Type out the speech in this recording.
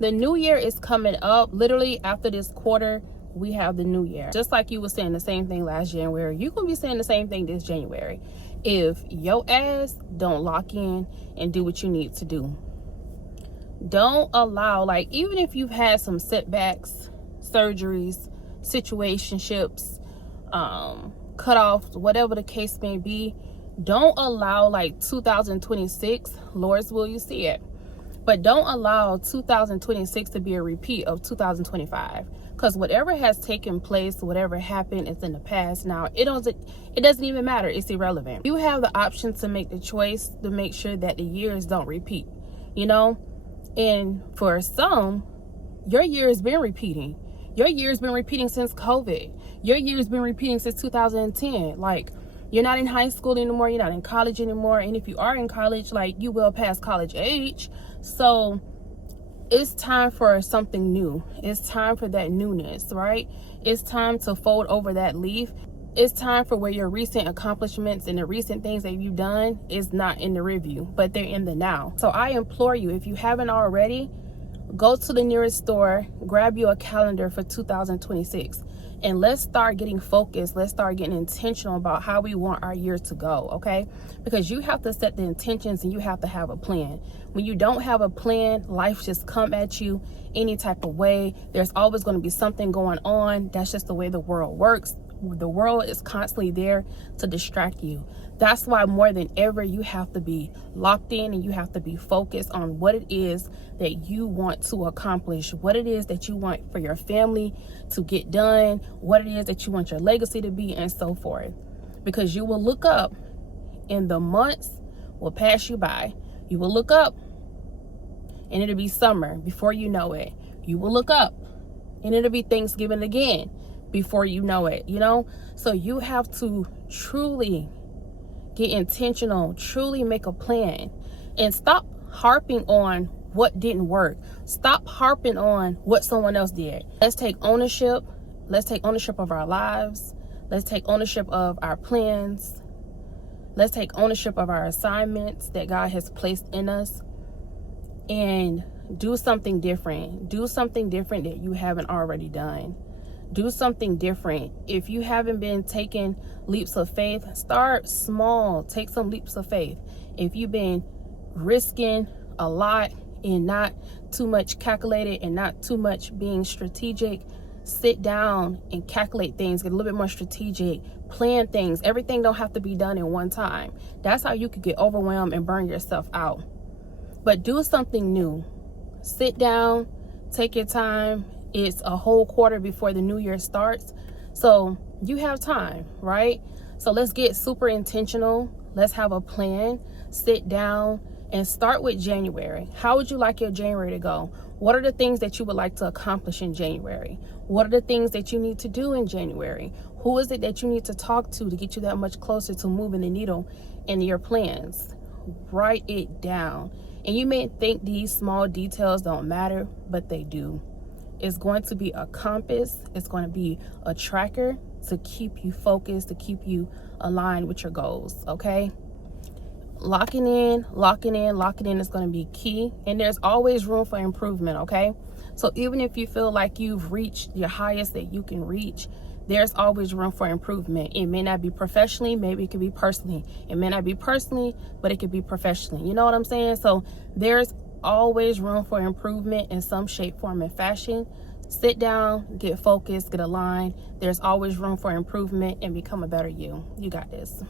The new year is coming up. Literally after this quarter, we have the new year. Just like you were saying the same thing last January, you're gonna be saying the same thing this January if your ass don't lock in and do what you need to do. Don't allow, like, even if you've had some setbacks, surgeries, situationships, cutoffs, whatever the case may be, don't allow like 2026, Lord's will you see it, but don't allow 2026 to be a repeat of 2025, because whatever has taken place, whatever happened, is in the past now. It doesn't even matter. It's irrelevant. You have the option to make the choice to make sure that the years don't repeat, you know. And for some, your year has been repeating. Your year's been repeating since COVID. Your year's been repeating since 2010. Like, you're not in high school anymore. You're not in college anymore. And if you are in college, like, you will pass college age. So it's time for something new. It's time for that newness, right? It's time to fold over that leaf. It's time for where your recent accomplishments and the recent things that you've done is not in the review, but they're in the now. So I implore you, if you haven't already, go to the nearest store, grab you a calendar for 2026, and let's start getting focused. Let's start getting intentional about how we want our year to go, okay? Because you have to set the intentions and you have to have a plan. When you don't have a plan, life just come at you any type of way. There's always going to be something going on. That's just the way the world works. The world is constantly there to distract you. That's why more than ever, you have to be locked in and you have to be focused on what it is that you want to accomplish, what it is that you want for your family to get done, what it is that you want your legacy to be, and so forth. Because you will look up and the months will pass you by. You will look up and it'll be summer before you know it. You will look up and it'll be Thanksgiving again before you know it, you know? So you have to truly get intentional, truly make a plan, and stop harping on what didn't work. Stop harping on what someone else did. Let's take ownership. Let's take ownership of our lives. Let's take ownership of our plans. Let's take ownership of our assignments that God has placed in us, and do something different. Do something different that you haven't already done. Do something different. If you haven't been taking leaps of faith, start small. Take some leaps of faith. If you've been risking a lot and not too much calculated and not too much being strategic, sit down and calculate things, get a little bit more strategic, plan things. Everything don't have to be done in one time. That's how you could get overwhelmed and burn yourself out. But do something new. Sit down, take your time. It's a whole quarter before the new year starts. So you have time, right? So let's get super intentional. Let's have a plan. Sit down and start with January. How would you like your January to go? What are the things that you would like to accomplish in January? What are the things that you need to do in January? Who is it that you need to talk to get you that much closer to moving the needle in your plans? Write it down. And you may think these small details don't matter, but they do. It's going to be a compass. It's going to be a tracker to keep you focused, to keep you aligned with your goals, okay? Locking in is going to be key. And there's always room for improvement, okay? So even if you feel like you've reached your highest that you can reach, there's always room for improvement. It may not be professionally, maybe it could be personally. It may not be personally, but it could be professionally. You know what I'm saying? So there's always room for improvement in some shape, form, and fashion. Sit down, get focused, get aligned. There's always room for improvement and become a better you. You got this.